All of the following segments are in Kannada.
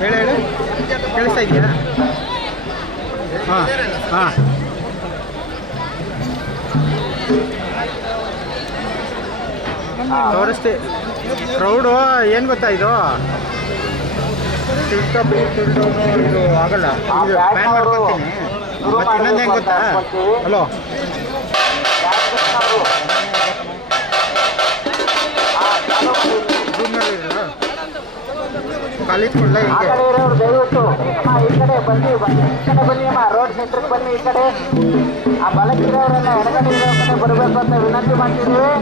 ಹೇಳಿ ಹೇಳಿ, ಕೇಳಿಸ್ತಾ ಇದೆಯಾ? ಹಾಂ ಹಾಂ, ತೋರಿಸ್ತಿ. ಕ್ರೌಡು ಏನು ಗೊತ್ತಾ, ಇದು ತಿಳ್ಕೊಬಿಟ್ಟು ಇದು ಆಗಲ್ಲ. ಇದು ಬ್ಯಾನ್ ಮಾಡ್ಕೊತೀನಿ. ಮತ್ತು ಇನ್ನೊಂದು ಏನು ಗೊತ್ತಾ, ಹಲೋ, ಕಾಲಿಟ್ಕೊಳ್ಳ ಹೀಗೆ ದಯವಿಟ್ಟು ಈ ಕಡೆ ಬನ್ನಿ, ಬನ್ನಿ ಅಮ್ಮ, ರೋಡ್ ಸೆಂಟ್ರಿಗೆ ಬನ್ನಿ. ಈ ಕಡೆ ಆ ಬಲಕ್ಕಿರೋರೆಲ್ಲ ಎಡಗಡೆ ಇರೋ ಕಡೆ ಬರಬೇಕು ಅಂತ ವಿನಂತಿ ಮಾಡ್ತಿದ್ದೀವಿ.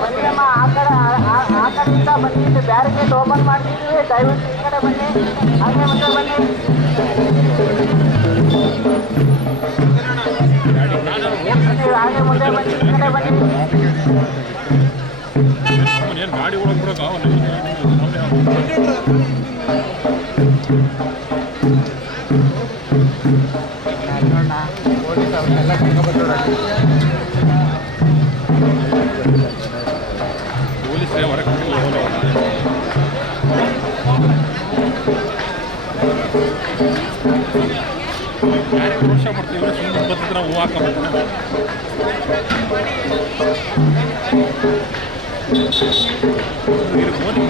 ಬನ್ನಿಯಮ್ಮ, ಆ ಕಡೆಯಿಂದ ಬನ್ನಿ. ಬ್ಯಾರಿಕೇಡ್ ಓಪನ್ ಮಾಡ್ತಿದ್ದೀವಿ, ದಯವಿಟ್ಟು ಈ ಕಡೆ ಬನ್ನಿ. ಹಾಗೆ ಮುಂದೆ ಬನ್ನಿ. ಹಾಗೆ ಮುಂದೆ ಬನ್ನಿ, ಈ ಕಡೆ ಬನ್ನಿ. ಗಾಡಿ ಒಳಗೆ ಪೊಲೀಸೇ ಹೊರಗೆ ಯಾರಿಗೆ ಪ್ರೋತ್ಸಾಹ ಮಾಡ್ತೀವಿ, ಸುಮ್ಮನೆ ಬತ್ತಿದ್ರೆ ಹೂವು ಹಾಕೋಬೇಕು. ಮೋದಿ